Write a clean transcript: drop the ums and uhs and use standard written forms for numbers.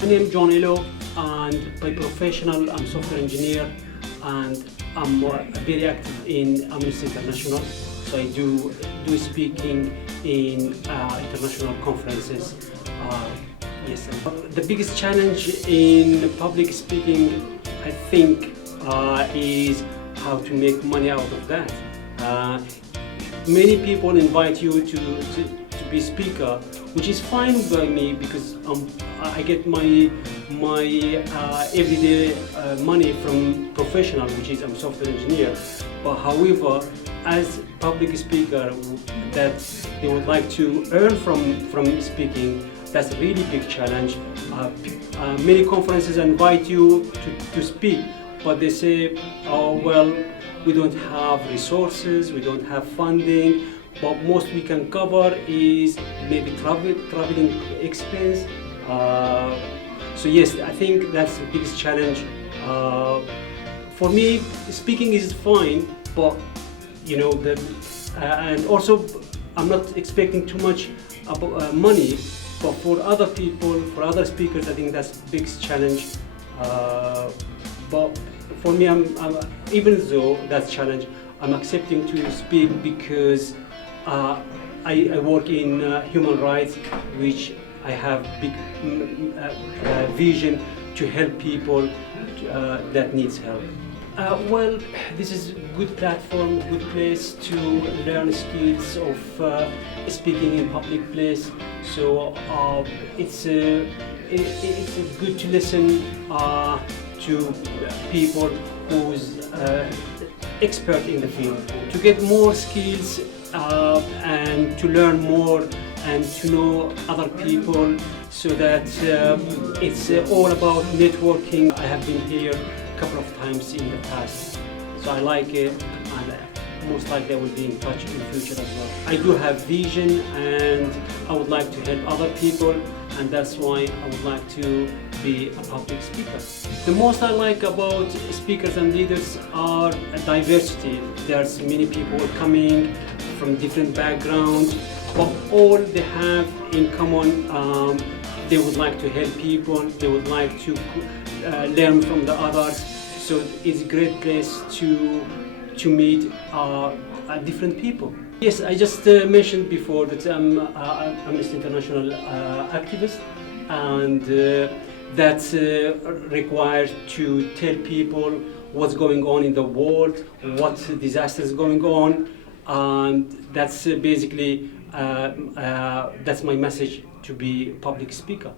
My name is John Elo, and by professional, I'm software engineer, and I'm very active in Amnesty International. So I do speaking in international conferences. Yes. The biggest challenge in public speaking, I think, is how to make money out of that. Many people invite you to be speaker, which is fine by me because I get my everyday money from professional, which is I'm software engineer. But however, as public speaker that they would like to earn from speaking, that's a really big challenge. Many conferences invite you to speak, but they say, oh well, we don't have resources, we don't have funding, but most we can cover is maybe traveling expense. So yes, I think that's the biggest challenge. For me, speaking is fine, but you know, and also I'm not expecting too much money. But for other people, for other speakers, I think that's the biggest challenge. But for me, even though that's a challenge, I'm accepting to speak because I work in human rights, which I have big vision to help people that needs help. Well, this is a good platform, good place to learn skills of speaking in public place. So it's good to listen to people who's expert in the field, to get more skills and to learn more and to know other people, so that it's all about networking. I have been here a couple of times in the past, so I like it, and most likely I will be in touch in the future as well. I do have vision and I would like to help other people, and that's why I would like to be a public speaker. The most I like about speakers and leaders are diversity. There's many people coming from different backgrounds, but all they have in common, they would like to help people, they would like to learn from the others. So it's a great place to meet different people. Yes, I just mentioned before that I'm an Amnesty International activist, and that's required to tell people what's going on in the world, what disaster is going on, and that's basically that's my message to be a public speaker.